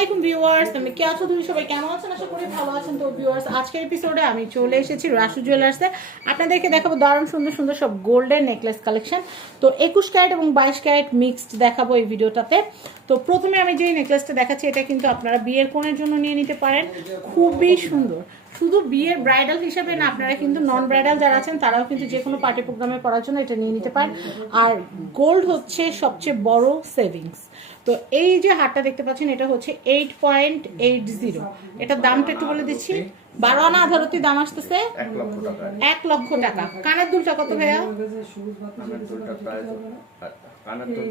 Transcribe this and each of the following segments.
আলাইকুম ভিউয়ার্স আমি কে আছো? তুমি সবাই কেমন আছেন? আশা করি ভালো আছেন। তো ভিউয়ার্স, আজকের এপিসোডে আমি চলে এসেছি রাসু জুয়েলার্সে আপনাদেরকে দেখাবো দারুণ সুন্দর সুন্দর সব গোল্ডের নেকলেস কালেকশন তো একুশ ক্যারেট এবং বাইশ ক্যারেট মিক্সড দেখাবো এই ভিডিওটাতে তো প্রথমে আমি যে নেকলেসটা দেখাচ্ছি, এটা কিন্তু আপনারা বিয়ের কোণের জন্য নিয়ে নিতে পারেন। খুবই সুন্দর। শুধু বিয়ের ব্রাইডাল হিসেবে না, আপনারা কিন্তু নন ব্রাইডাল যারা আছেন, তারাও কিন্তু যে কোনো পার্টি প্রোগ্রামে পড়ার জন্য এটা নিয়ে নিতে পারেন। আর গোল্ড হচ্ছে সবচেয়ে বড় সেভিংস তো এই যে হারটা দেখতে পাচ্ছেন, এটা হচ্ছে এইট পয়েন্ট এইট জিরো এটার দামটা একটু বলে দিচ্ছি। বারো আনা আধারতি দাম আসতেছে এক লক্ষ টাকা। কানের দুলটা কত ভাইয়া?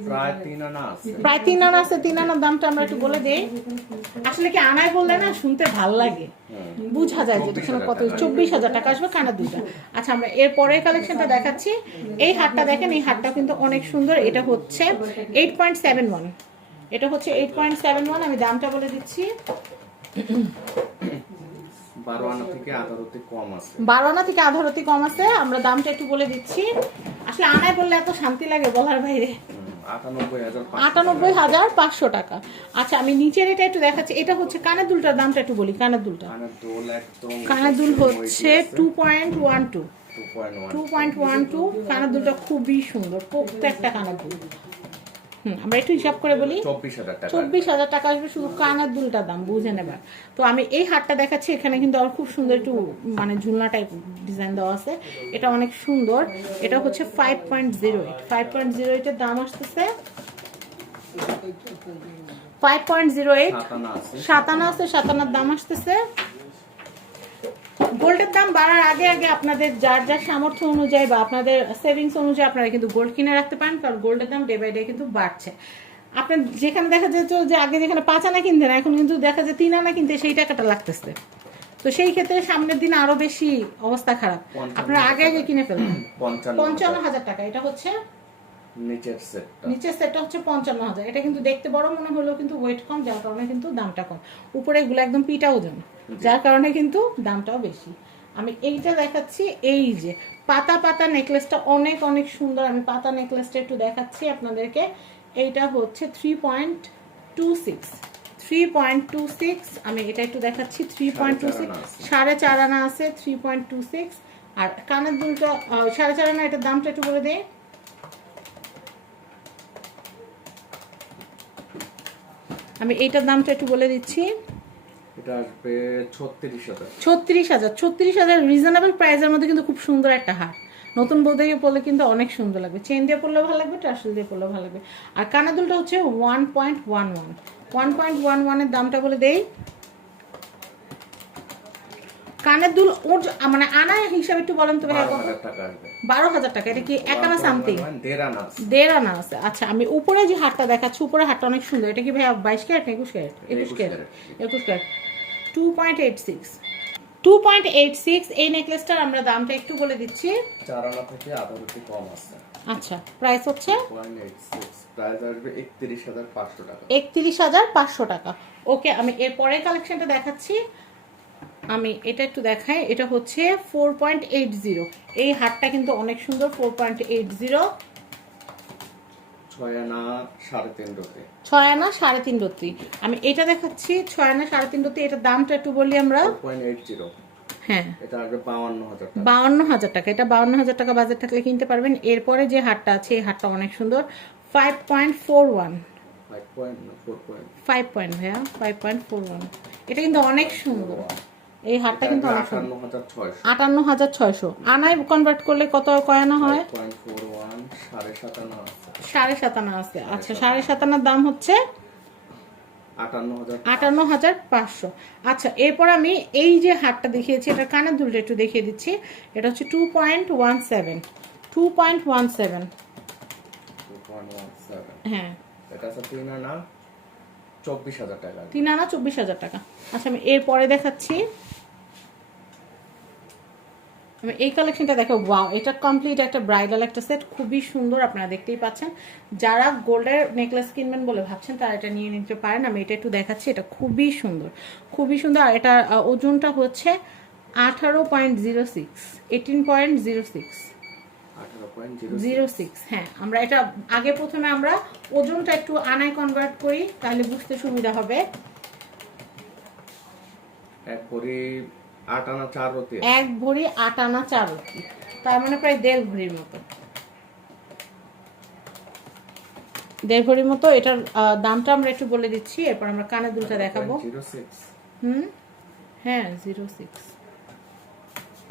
প্রায় তিন আনা আছে। তিন আনার দামটা আমরা একটু বলে দিই। আসলে কি আনায় বললে না শুনতে ভালো লাগে? বুঝা যায় যে এখানে কত চব্বিশ হাজার টাকা। আসবে কানের দুলটা। আচ্ছা আমরা এর পরের কালেকশনটা দেখাচ্ছি। এই হারটা দেখেন এই হারটা কিন্তু অনেক সুন্দর। এটা হচ্ছে এইট পয়েন্ট সেভেন ওয়ান এটা হচ্ছে এইট পয়েন্ট সেভেন ওয়ান আমি দামটা বলে দিচ্ছি। বারো আনা থেকে আঠারোতে কম আছে। বারো আনা থেকে আধারতি কম আছে আমরা দামটা একটু বলে দিচ্ছি। আসলে আনায় বললে এত শান্তি লাগে বলার বাইরে। আটানব্বই হাজার পাঁচশো টাকা। আচ্ছা আমি নিচের এটা একটু দেখাচ্ছি। এটা হচ্ছে কানের দুলটার দামটা একটু বলি কানের দুলটা। কানের দুল হচ্ছে two point one two two point one two কানের দুলটা খুবই সুন্দর প্রত্যেকটা কানের দুল। আমরা একটু হিসাব করে বলি। চব্বিশ হাজার টাকা। আসবে শুধু কানের দুলটার দাম বুঝে নেবার তো আমি এই হারটা দেখাচ্ছি এখানে কিন্তু আমার খুব সুন্দর একটু মানে ঝুলনা টাইপ ডিজাইন দেওয়া আছে। এটা অনেক সুন্দর। এটা হচ্ছে five point zero eight five point zero এইটের দাম আসতেছে ফাইভ পয়েন্ট জিরো এইট সাত আনা আছে। সাতানা আছে সাতানার দাম আসতেছে গোল্ডের দাম বাড়ার আগে আগে আপনাদের যার যার সামর্থ্য অনুযায়ী বা আপনাদের সেভিংস অনুযায়ী আপনারা কিন্তু গোল্ড কিনে রাখতে পারেন কারণ গোল্ডের দাম ডে বাই ডে কিন্তু বাড়ছে। আপনার যেখানে দেখা যেত যে আগে যেখানে পাঁচ আনা কিনতেন এখন কিন্তু দেখা যায় তিন আনা কিনতে সেই টাকাটা লাগতেছে। তো সেই ক্ষেত্রে সামনের দিন আরও বেশি অবস্থা খারাপ। আপনারা আগে আগে কিনে ফেলবেন পঞ্চান্ন হাজার টাকা এটা হচ্ছে নিচের সেটটা নিচের সেটটা হচ্ছে পঞ্চান্ন হাজার। এটা কিন্তু দেখতে বড় মনে হলেও কিন্তু ওয়েট কম যার কারণে কিন্তু দামটা কম। উপরে এগুলো একদম পিটা ওজন যার কারণে কিন্তু দামটাও বেশি। আমি এইটা দেখাচ্ছি এই যে পাতা পাতা নেকলেসটা অনেক অনেক সুন্দর। আমি পাতা নেকলেসটা একটু দেখাচ্ছি আপনাদেরকে। এইটা হচ্ছে three point two six three point two six আমি এটা একটু দেখাচ্ছি থ্রি পয়েন্ট টু সিক্স সাড়ে চার আনা আছে। থ্রি পয়েন্ট টু সিক্স আর কানের দুলটা সাড়ে চার আনা এটার দামটা একটু বলে দেয় আমি এইটার দামটা একটু বলে দিচ্ছি। এটা আসবে ছত্রিশ হাজার। ছত্রিশ হাজার ছত্রিশ হাজার রিজনেবল প্রাইসের মধ্যে কিন্তু খুব সুন্দর একটা হার। নতুন বোধ কিন্তু অনেক সুন্দর লাগবে। চেন দিয়ে ভালো লাগবে টার্সেল দিয়ে পড়লে ভালো লাগবে। আর কানাদুলটা হচ্ছে one point one one one point one ওয়ানের দামটা বলে দেই। কানের দুল ওর মানে আনা হিসাবে একটু বলেন তো ভাই বারো হাজার টাকা এটা কি এক আনা সামথিং দেড় আনা আছে। আচ্ছা আমি উপরে যে হাটটা দেখাচ্ছি উপরে হাটটা অনেক সুন্দর। এটা কি ভাইয়া বাইশ ক্যারেট না একুশ ক্যারেট? একুশ ক্যারেট। একুশ carat. Two point eight six two point eight six এই নেকলেসটার আমরা দামটা একটু বলে দিচ্ছি। চার আনা থেকে আঠারোতে কম আছে। আচ্ছা প্রাইস হচ্ছে? একত্রিশ হাজার পাঁচশো টাকা। ওকে আমি এর পরের কালেকশনটা দেখাচ্ছি। আমি এটা একটু দেখাই এটা হচ্ছে ফোর পয়েন্ট এইট জিরো এই হারটা কিন্তু অনেক সুন্দর ফোর পয়েন্ট এইট জিরো ছয় আনা সাড়ে তিন রত্রি আমি এটা দেখাচ্ছি ছয় আনা সাড়ে তিন রত্রি এটার দামটা একটু বলি আমরা। হ্যাঁ। হাজার টাকা। বাউন্ন হাজার টাকা। এটা বাউন্ন হাজার টাকা বাজার থাকলে কিনতে পারবেন। এরপরে যে হাটটা আছে এই হাটটা অনেক সুন্দর। Five point four one five point ভাইয়া ফাইভ পয়েন্ট ফোর ওয়ান এটা কিন্তু অনেক সুন্দর। এই হারটা কিন্তু অনেক সুন্দর আটান্ন হাজার ছয়শো। আনায় কনভার্ট করলে কত কয় আনা হয় সাড়ে সাত আনা আছে। আচ্ছা সাড়ে সাত আনার দাম হচ্ছে আটান্ন হাজার পাঁচশো। আচ্ছা এরপর আমি এই যে হারটা দেখিয়েছি এটা কানের দুলটা একটু দেখিয়ে দিচ্ছি। এটা হচ্ছে two point one seven two point one seven হ্যাঁ। এটা চব্বিশ হাজার টাকা আচ্ছা আমি এরপরে দেখাচ্ছি। এই কালেকশনটা দেখো ওয়াও এটা কমপ্লিট একটা ব্রাইডাল একটা সেট খুবই সুন্দর আপনারা দেখতেই পাচ্ছেন। যারা গোল্ডের নেকলেস কিনবেন বলে ভাবছেন, তারা এটা নিয়ে নিতে পারেন। আমি এটা একটু দেখাচ্ছি, এটা খুবই সুন্দর। খুবই সুন্দর, আর এটা ওজনটা হচ্ছে আঠারো point zero six eighteen point zero six zero six হ্যাঁ আমরা এটা আগে প্রথমে আমরা ওজনটা একটু আনায় কনভার্ট করি তাহলে বুঝতে সুবিধা হবে। এক ভরি আট আনা চার রতি এক ভরি আট আনা চার রতি তার মানে প্রায় দেড় ভরির মতো। দেড় ভরির মতো এটার দামটা আমরা একটু বলে দিচ্ছি এরপর আমরা কানের দুলটা দেখাবো। হুম? হ্যাঁ জিরো সিক্স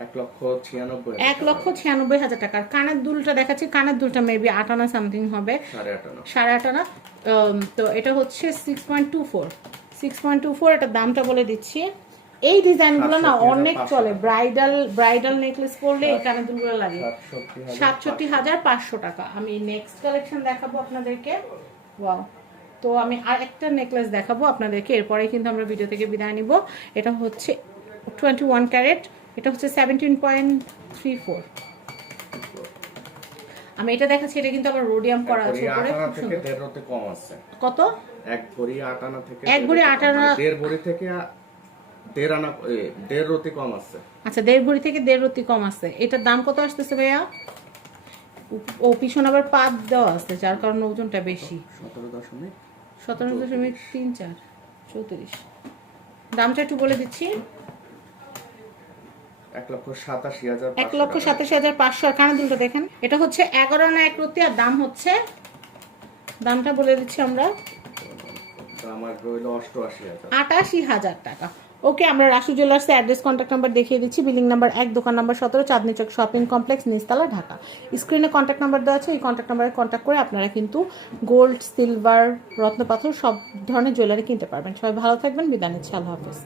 এক লক্ষ ছিয়ানব্বই এক লক্ষ ছিয়ানব্বই হাজার টাকার কানের দুলটা দেখাচ্ছি কানের দুলটা মেবি আট আনা সামথিং হবে। সাড়ে আট আনা সাড়ে আট আনা উম, তো এটা হচ্ছে six point two four six point two four এটার দামটা বলে দিচ্ছি। এই ডিজাইনগুলো না অনেক চলে। ব্রাইডাল ব্রাইডাল নেকলেস পরলে এই কানের দুলগুলো লাগে। সাতষট্টি হাজার সাতষট্টি হাজার পাঁচশো। টাকা। আমি নেক্সট কালেকশন দেখাবো আপনাদেরকে। ওয়াও তো আমি আর একটা নেকলেস দেখাবো আপনাদেরকে। এরপরে কিন্তু আমরা ভিডিও থেকে বিদায় নিব। এটা হচ্ছে টোয়েন্টি ওয়ান ক্যারেট এটা হচ্ছে সেভেন্টিন পয়েন্ট থ্রি ফোর আমি এটা দেখাচ্ছি এটা কিন্তু আবার রোডিয়াম করা আছে উপরে। কম আছে। কত? এক ভরি আট আনা থেকে এক ভরি আট আনা- দেড় ভরি থেকে দেড় আনা দেড় রতি কম আছে। আচ্ছা দেড় ভরি থেকে দেড় রতি কম আছে। এটার দাম কত আসতেছে ভাইয়া? ও- ও পিছনে আবার পাত দেওয়া আছে যার কারণে ওজনটা বেশি। সতেরো দশমিক সতেরো দশমিক তিন চার চৌত্রিশ। দামটা একটু বলে দিচ্ছি। এক লক্ষ সাতাশি হাজার এক লক্ষ সাতাশি হাজার পাঁচশো। কানে দুলটা দেখেন। এটা হচ্ছে এগারো আনা এক রতি আর দাম হচ্ছে দামটা বলে দিচ্ছি আমরা আটাশি হাজার টাকা। ওকে আমরা রাসু জুয়েলার্সের অ্যাড্রেস কন্ট্যাক্ট নাম্বার দেখিয়ে দিচ্ছি। বিলিং নাম্বার এক দোকান নাম্বার সতেরো চাঁদনি চক শপিং কমপ্লেক্স নিস্তালা ঢাকা। স্ক্রিনে কন্ট্যাক্ট নাম্বার দেওয়া আছে। এই কন্ট্যাক্ট নাম্বারে কন্ট্যাক্ট করে আপনারা কিন্তু গোল্ড সিলভার রত্নপাথর সব ধরনের জুয়েলারি কিনতে পারবেন। সবাই ভালো থাকবেন। বিদায় নিচ্ছি। আল্লাহ হাফিজ।